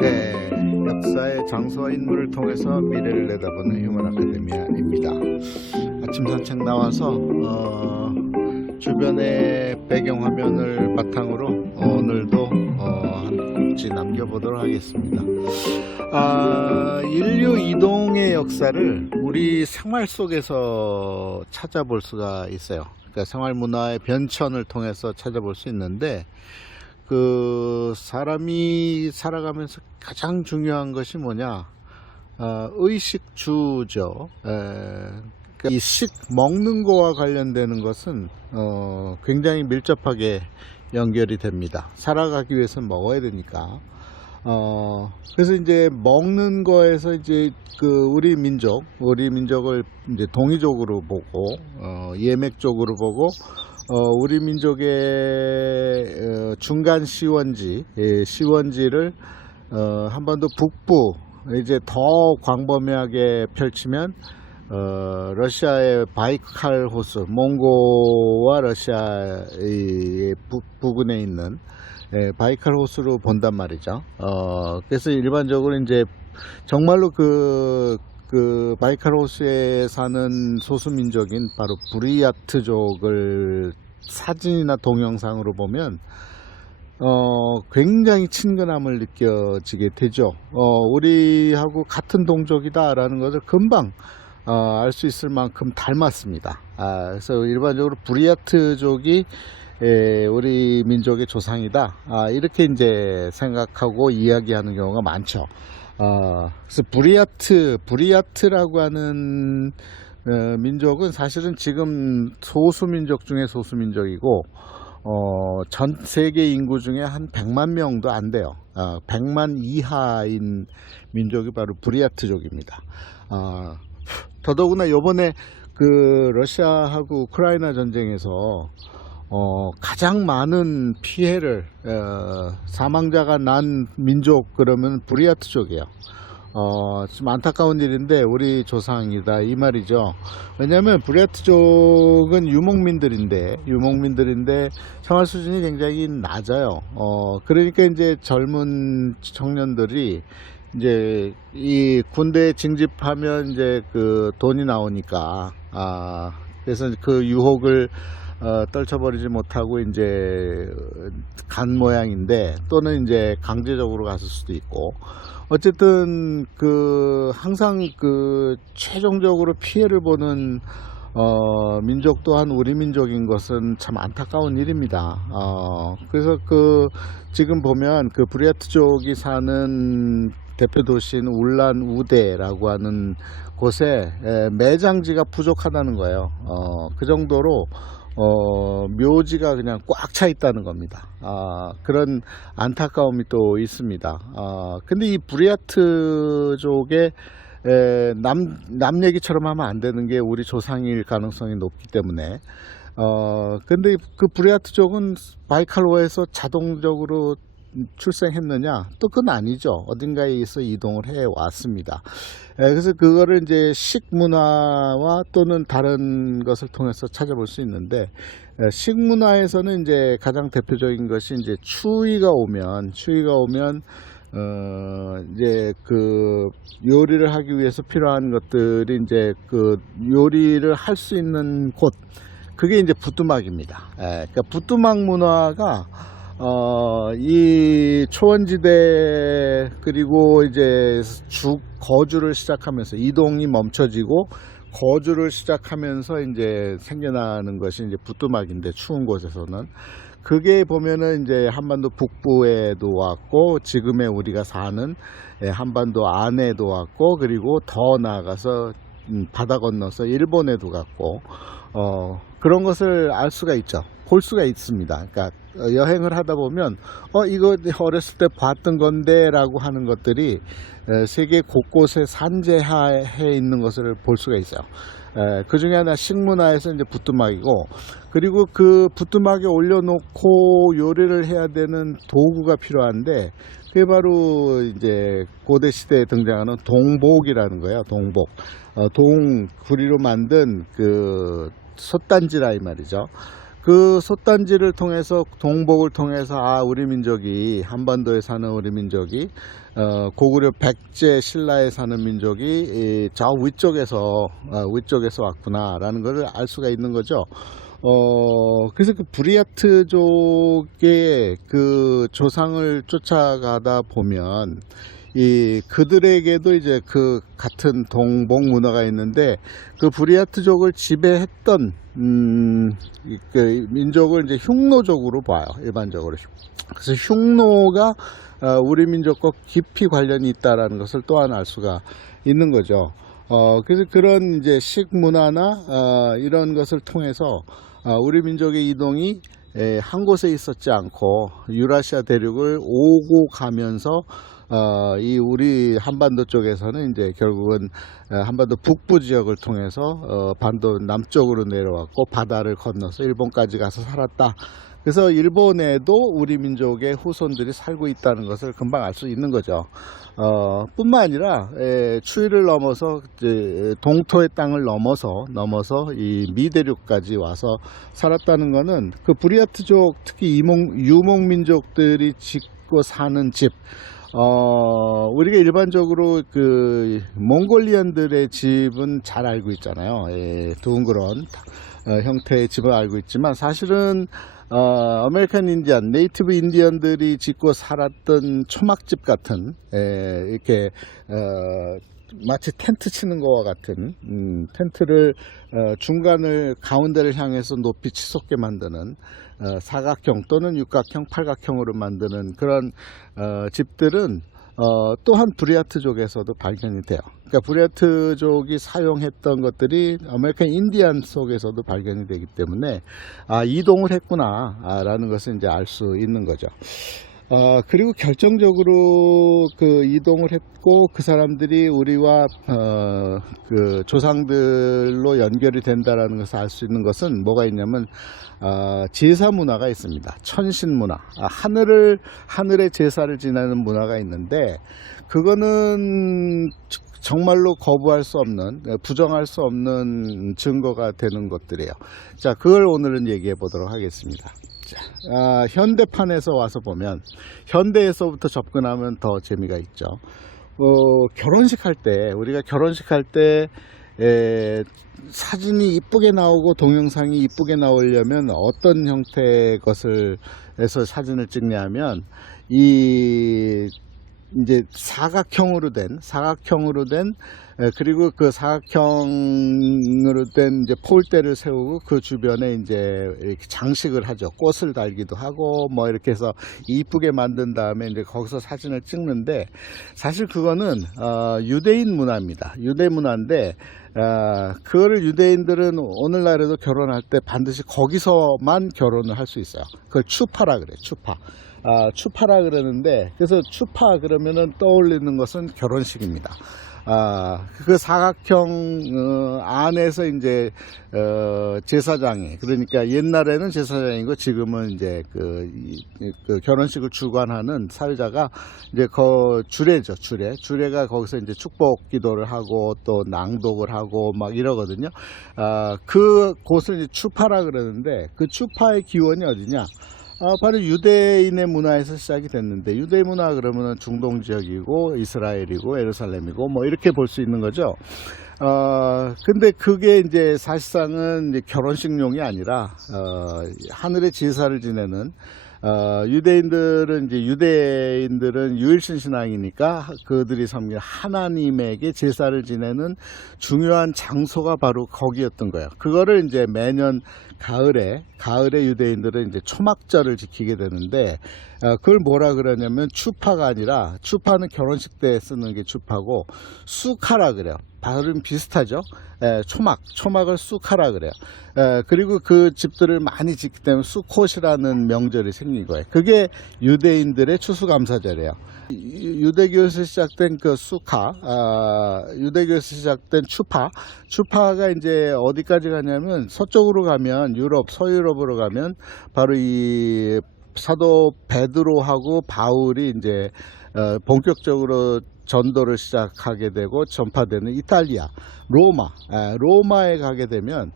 네, 역사의 장소와 인물을 통해서 미래를 내다보는 휴먼 아카데미아입니다. 아침 산책 나와서 주변의 배경 화면을 바탕으로 오늘도 한 곡지 남겨보도록 하겠습니다. 인류 이동의 역사를 우리 생활 속에서 찾아볼 수가 있어요. 그러니까 생활 문화의 변천을 통해서 찾아볼 수 있는데, 그 사람이 살아가면서 가장 중요한 것이 뭐냐, 의식주죠. 그러니까 이 먹는 거와 관련되는 것은 굉장히 밀접하게 연결이 됩니다. 살아가기 위해서는 먹어야 되니까. 그래서 이제 먹는 거에서 이제 우리 민족을 이제 동이족으로 보고, 예맥족으로 보고, 우리 민족의 중간 시원지를 한반도 북부 이제 더 광범위하게 펼치면 러시아의 바이칼 호수, 몽고와 러시아의 부근에 있는 바이칼 호수로 본단 말이죠. 그래서 일반적으로 이제 정말로 그 바이칼 호수에 사는 소수민족인 바로 부리야트족을 사진이나 동영상으로 보면 굉장히 친근함을 느껴지게 되죠. 우리하고 같은 동족이다 라는 것을 금방 알 수 있을 만큼 닮았습니다. 그래서 일반적으로 부리야트족이 우리 민족의 조상이다, 이렇게 이제 생각하고 이야기하는 경우가 많죠. 그래서 부리야트라고 하는 민족은 사실은 지금 소수민족 중에 소수민족이고, 전 세계 인구 중에 한 100만 명도 안 돼요. 100만 이하인 민족이 바로 부리야트족입니다. 더더구나 요번에 러시아하고 우크라이나 전쟁에서 가장 많은 피해를, 사망자가 난 민족 그러면 부리야트족이에요. 좀 안타까운 일인데 우리 조상이다 이 말이죠. 왜냐하면 부리야트족은 유목민들인데 생활 수준이 굉장히 낮아요. 그러니까 이제 젊은 청년들이 이제 이 군대에 징집하면 이제 돈이 나오니까, 그래서 그 유혹을 떨쳐버리지 못하고 이제 간 모양인데, 또는 이제 강제적으로 갔을 수도 있고, 어쨌든 항상 최종적으로 피해를 보는 민족 또한 우리 민족인 것은 참 안타까운 일입니다. 그래서 지금 보면 부리야트족이 사는 대표 도시인 울란 우데라고 하는 곳에 매장지가 부족하다는 거예요. 그 정도로 묘지가 그냥 꽉 차 있다는 겁니다. 그런 안타까움이 또 있습니다. 근데 이 부리야트족의 남 얘기처럼 하면 안 되는 게 우리 조상일 가능성이 높기 때문에, 근데 부리야트족은 바이칼호에서 자동적으로 출생했느냐? 또 그건 아니죠. 어딘가에서 이동을 해 왔습니다. 그래서 그거를 이제 식문화와 또는 다른 것을 통해서 찾아볼 수 있는데, 식문화에서는 이제 가장 대표적인 것이 이제 추위가 오면 이제 요리를 하기 위해서 필요한 것들이 이제 요리를 할 수 있는 곳, 그게 이제 부뚜막입니다. 그러니까 부뚜막 문화가 이 초원지대, 그리고 이제 거주를 시작하면서 이동이 멈춰지고 거주를 시작하면서 이제 생겨나는 것이 이제 부뚜막인데, 추운 곳에서는 그게 보면은 이제 한반도 북부에도 왔고, 지금의 우리가 사는 한반도 안에도 왔고, 그리고 더 나아가서 바다 건너서 일본에도 갔고, 그런 것을 알 수가 있죠. 볼 수가 있습니다. 그러니까 여행을 하다 보면 이거 어렸을 때 봤던 건데 라고 하는 것들이 세계 곳곳에 산재해 있는 것을 볼 수가 있어요. 그 중에 하나 식문화에서 이제 부뚜막이고, 그리고 그 부뚜막에 올려놓고 요리를 해야 되는 도구가 필요한데, 그게 바로 이제 고대 시대에 등장하는 동복이라는 거예요. 동복. 구리로 만든 솥단지라 이 말이죠. 그 솥단지를 통해서 동복을 통해서 우리 민족이 한반도에 사는 우리 민족이 고구려 백제 신라에 사는 민족이 저 위쪽에서 왔구나라는 것을 알 수가 있는 거죠. 그래서 그 부리아트족의 그 조상을 쫓아가다 보면 그들에게도 이제 그 같은 동복 문화가 있는데 그 부리아트족을 지배했던 그 민족을 이제 흉노족으로 봐요, 일반적으로. 그래서 흉노가 우리 민족과 깊이 관련이 있다라는 것을 또한 알 수가 있는 거죠. 그래서 그런 이제 식문화나 이런 것을 통해서 우리 민족의 이동이 한 곳에 있었지 않고 유라시아 대륙을 오고 가면서 이 우리 한반도 쪽에서는 이제 결국은 한반도 북부 지역을 통해서 반도 남쪽으로 내려왔고 바다를 건너서 일본까지 가서 살았다. 그래서 일본에도 우리 민족의 후손들이 살고 있다는 것을 금방 알 수 있는 거죠. 뿐만 아니라 추위를 넘어서 이제 동토의 땅을 넘어서 이 미대륙까지 와서 살았다는 것은 그 부리아트족, 특히 유목민족들이 짓고 사는 집, 우리가 일반적으로 그 몽골리언들의 집은 잘 알고 있잖아요. 둥그런 형태의 집을 알고 있지만 사실은 아메리칸 인디언, 네이티브 인디언들이 짓고 살았던 초막집 같은 이렇게 마치 텐트 치는 것과 같은 텐트를 중간을 가운데를 향해서 높이 치솟게 만드는 사각형 또는 육각형, 팔각형으로 만드는 그런 집들은 또한 부리아트족에서도 발견이 돼요. 그러니까 부리아트족이 사용했던 것들이 아메리칸 인디안 속에서도 발견이 되기 때문에 이동을 했구나 라는 것을 이제 알 수 있는 거죠. 그리고 결정적으로 그 이동을 했고 그 사람들이 우리와 그 조상들로 연결이 된다라는 것을 알 수 있는 것은 뭐가 있냐면 제사 문화가 있습니다. 천신 문화, 하늘의 제사를 지내는 문화가 있는데 그거는 정말로 거부할 수 없는, 부정할 수 없는 증거가 되는 것들이에요. 자, 그걸 오늘은 얘기해 보도록 하겠습니다. 자, 현대판에서 와서 보면, 현대에서부터 접근하면 더 재미가 있죠. 결혼식 할 때, 우리가 결혼식 할 때 사진이 이쁘게 나오고 동영상이 이쁘게 나오려면 어떤 형태의 것을 해서 사진을 찍냐면 이제 사각형으로 된 그리고 그 사각형으로 된 이제 폴대를 세우고 그 주변에 이제 이렇게 장식을 하죠. 꽃을 달기도 하고 뭐 이렇게 해서 이쁘게 만든 다음에 이제 거기서 사진을 찍는데 사실 그거는 유대인 문화입니다. 유대 문화인데 그거를 유대인들은 오늘날에도 결혼할 때 반드시 거기서만 결혼을 할 수 있어요. 그걸 추파라 그래. 추파라 그러는데, 그래서 추파 그러면은 떠올리는 것은 결혼식입니다. 그 사각형 안에서 이제 제사장이, 그러니까 옛날에는 제사장이고 지금은 이제 그 결혼식을 주관하는 사회자가 이제 주례가 거기서 이제 축복 기도를 하고 또 낭독을 하고 막 이러거든요. 그 곳을 이제 추파라 그러는데 그 추파의 기원이 어디냐? 바로 유대인의 문화에서 시작이 됐는데, 유대 문화 그러면은 중동 지역이고 이스라엘이고 예루살렘이고 뭐 이렇게 볼 수 있는 거죠. 근데 그게 이제 사실상은 이제 결혼식용이 아니라 하늘의 제사를 지내는 유대인들은 유일신 신앙이니까 그들이 섬기는 하나님에게 제사를 지내는 중요한 장소가 바로 거기였던 거예요. 그거를 이제 매년 가을에 유대인들은 이제 초막절을 지키게 되는데, 그걸 뭐라 그러냐면 추파가 아니라, 추파는 결혼식 때 쓰는 게 추파고 수카라 그래요. 발음 비슷하죠. 초막을 수카라 그래요. 그리고 그 집들을 많이 짓기 때문에 수콧이라는 명절이 생긴 거예요. 그게 유대인들의 추수감사절이에요. 유대교에서 시작된 그 유대교에서 시작된 추파가 이제 어디까지 가냐면 서쪽으로 가면 서유럽으로 가면 바로 이 사도 베드로하고 바울이 이제 본격적으로 전도를 시작하게 되고 전파되는 이탈리아, 로마에 가게 되면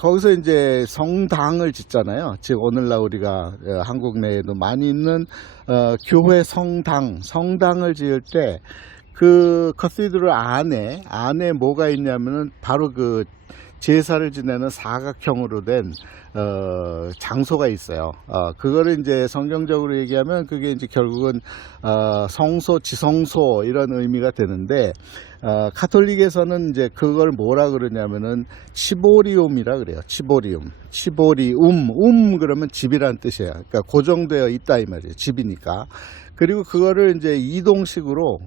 거기서 이제 성당을 짓잖아요. 즉 오늘날 우리가 한국 내에도 많이 있는 교회 성당을 지을 때 그 커시드럴 안에 뭐가 있냐면은 바로 그 제사를 지내는 사각형으로 된 장소가 있어요. 그거를 이제 성경적으로 얘기하면 그게 이제 결국은 성소, 지성소 이런 의미가 되는데 카톨릭에서는 이제 그걸 뭐라 그러냐면은 치보리움이라 그래요. 치보리움 그러면 집이란 뜻이에요. 그러니까 고정되어 있다 이 말이에요. 집이니까. 그리고 그거를 이제 이동식으로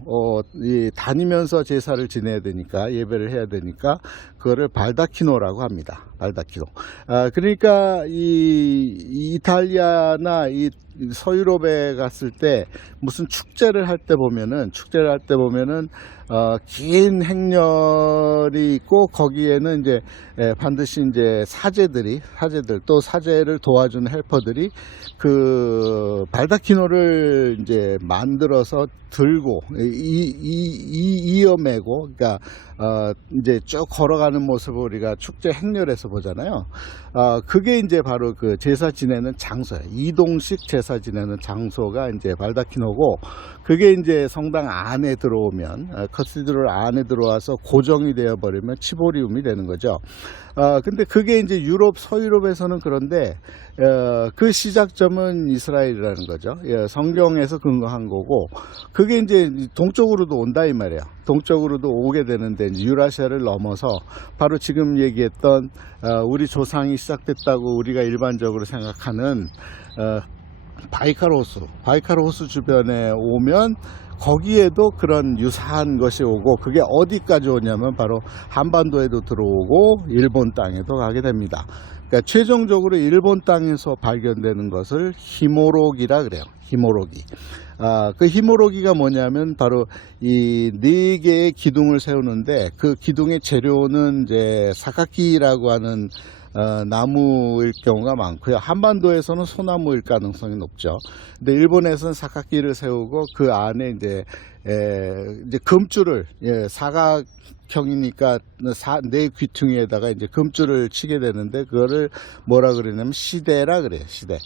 다니면서 제사를 지내야 되니까, 예배를 해야 되니까 그거를 발다키노라고 합니다. 발다키노. 그러니까 이 이탈리아나 이 서유럽에 갔을 때 무슨 축제를 할 때 보면은 긴 행렬이 있고 거기에는 이제 반드시 이제 사제들 또 사제를 도와주는 헬퍼들이 그 발다키노를 이제 만들어서 들고 이어매고, 그러니까 이제 쭉 걸어가는 모습을 우리가 축제 행렬에서 보잖아요. 그게 이제 바로 그 제사 지내는 장소예요. 이동식 제사 지내는 장소가 이제 발다키노고, 그게 이제 성당 안에 들어오면 커시드럴 안에 들어와서 고정이 되어 버리면 치보리움이 되는 거죠. 근데 그게 이제 서유럽에서는 그런데 그 시작점은 이스라엘이라는 거죠. 성경에서 근거한 거고, 그게 이제 동쪽으로도 온다 이 말이에요. 동쪽으로도 오게 되는데 유라시아를 넘어서 바로 지금 얘기했던 우리 조상이 시작됐다고 우리가 일반적으로 생각하는 바이칼 호수 주변에 오면 거기에도 그런 유사한 것이 오고, 그게 어디까지 오냐면 바로 한반도에도 들어오고 일본 땅에도 가게 됩니다. 그러니까 최종적으로 일본 땅에서 발견되는 것을 히모로기라 그래요. 히모로기. 그 히모로기가 뭐냐면 바로 이 4개의 기둥을 세우는데, 그 기둥의 재료는 이제 사카키라고 하는 나무일 경우가 많고요. 한반도에서는 소나무일 가능성이 높죠. 근데 일본에서는 사카키를 세우고 그 안에 이제 금줄을, 사각형이니까 네 귀퉁이에다가 이제 금줄을 치게 되는데, 그거를 뭐라 그러냐면 시대라 그래요. 시대.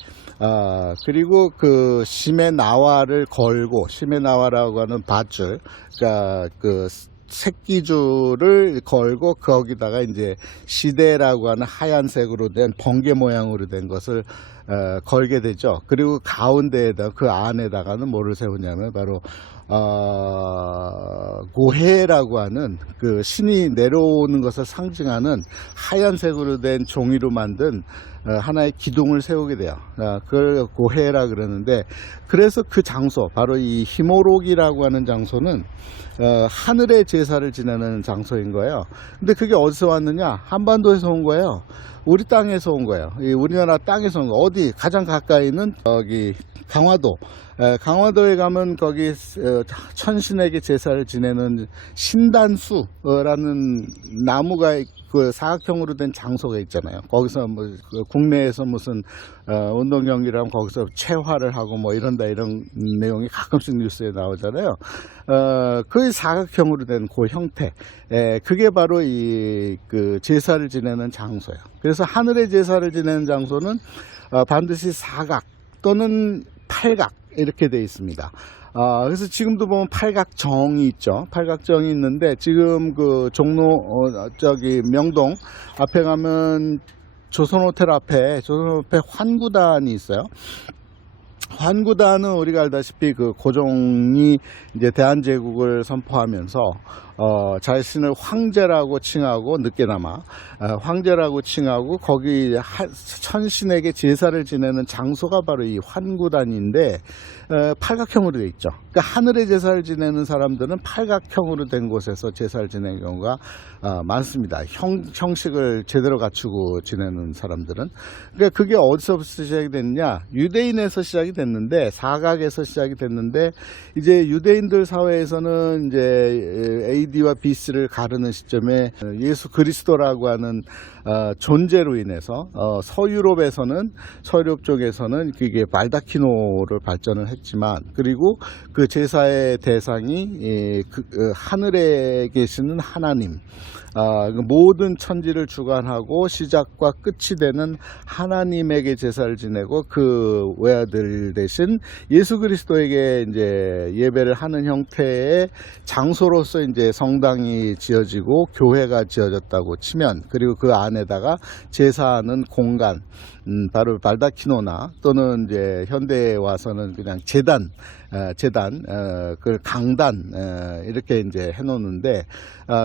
그리고 그 시메나와를 걸고, 시메나와라고 하는 밧줄, 그러니까 그 새끼줄을 걸고 거기다가 이제 시대라고 하는 하얀색으로 된 번개 모양으로 된 것을 걸게 되죠. 그리고 가운데에다, 그 안에다가는 뭐를 세우냐면 바로 고해라고 하는 그 신이 내려오는 것을 상징하는 하얀색으로 된 종이로 만든 하나의 기둥을 세우게 돼요. 그걸 고해라 그러는데, 그래서 그 장소, 바로 이 히모록이라고 하는 장소는 하늘의 제사를 지내는 장소인 거예요. 근데 그게 어디서 왔느냐? 한반도에서 온 거예요. 우리 땅에서 온 거예요. 우리나라 땅에서 온 거. 어디 가장 가까이 있는 여기 강화도에 가면 거기 천신에게 제사를 지내는 신단수라는 나무가 그 사각형으로 된 장소가 있잖아요. 거기서 뭐 국내에서 무슨 운동 경기를 하면 거기서 체화를 하고 뭐 이런 내용이 가끔씩 뉴스에 나오잖아요. 그 사각형으로 된 그 형태, 그게 바로 그 제사를 지내는 장소예요. 그래서 하늘의 제사를 지내는 장소는 반드시 사각 또는 팔각 이렇게 되어 있습니다. 그래서 지금도 보면 팔각정이 있죠. 팔각정이 있는데, 지금 그 명동 앞에 가면 조선호텔 앞에 환구단이 있어요. 환구단은 우리가 알다시피 그 고종이 이제 대한제국을 선포하면서 자신을 황제라고 칭하고, 늦게나마 황제라고 칭하고, 거기 천신에게 제사를 지내는 장소가 바로 이 환구단인데 팔각형으로 되어 있죠. 그러니까 하늘의 제사를 지내는 사람들은 팔각형으로 된 곳에서 제사를 지내는 경우가 많습니다. 형식을 제대로 갖추고 지내는 사람들은. 그러니까 그게 어디서부터 시작이 됐냐? 유대인에서 시작이 됐는데, 사각에서 시작이 됐는데, 이제 유대인들 사회에서는 이제 AD와 BC를 가르는 시점에 예수 그리스도라고 하는 존재로 인해서 서유럽 쪽에서는 그게 발다키노를 발전을 했지만, 그리고 그 제사의 대상이 하늘에 계시는 하나님, 모든 천지를 주관하고 시작과 끝이 되는 하나님에게 제사를 지내고 그 외아들 대신 예수 그리스도에게 이제 예배를 하는 형태의 장소로서 이제 성당이 지어지고 교회가 지어졌다고 치면, 그리고 그 안에다가 제사하는 공간, 바로 발다키노나 또는 이제 현대에 와서는 그냥 재단, 그 강단, 이렇게 이제 해놓는데,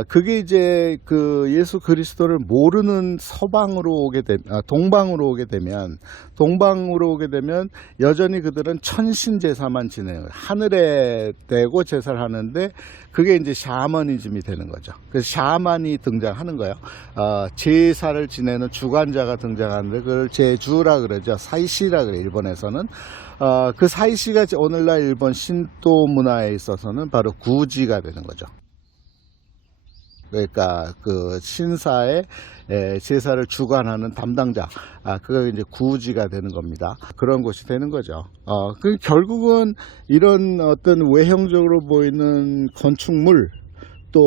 그게 이제 그 예수 그리스도를 모르는 동방으로 오게 되면 여전히 그들은 천신 제사만 지내요. 하늘에 대고 제사를 하는데, 그게 이제 샤머니즘이 되는 거죠. 그래서 샤만이 등장하는 거예요. 제사를 지내는 주관자가 등장하는데, 그걸 제주라 그러죠. 사이시라 그래요, 일본에서는. 그 사이시가 오늘날 일본 신도 문화에 있어서는 바로 구지가 되는 거죠. 그러니까 그 신사의 제사를 주관하는 담당자, 그가 이제 구지가 되는 겁니다. 그런 곳이 되는 거죠. 그 결국은 이런 어떤 외형적으로 보이는 건축물, 또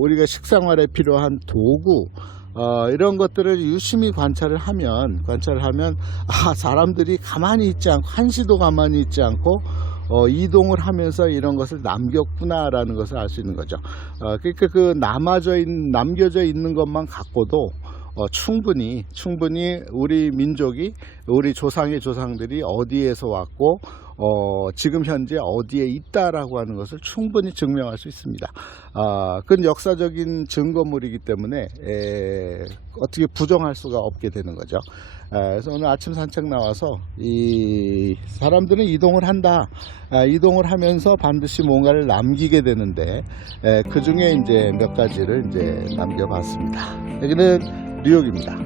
우리가 식생활에 필요한 도구, 이런 것들을 유심히 관찰을 하면 사람들이 가만히 있지 않고, 한시도 가만히 있지 않고 이동을 하면서 이런 것을 남겼구나라는 것을 알 수 있는 거죠. 그러니까 그 남겨져 있는 것만 갖고도 충분히 우리 민족이, 우리 조상의 조상들이 어디에서 왔고 지금 현재 어디에 있다라고 하는 것을 충분히 증명할 수 있습니다. 그건 역사적인 증거물이기 때문에 어떻게 부정할 수가 없게 되는 거죠. 그래서 오늘 아침 산책 나와서 이 사람들은 이동을 한다. 이동을 하면서 반드시 뭔가를 남기게 되는데, 그 중에 이제 몇 가지를 이제 남겨봤습니다. 여기는 뉴욕입니다.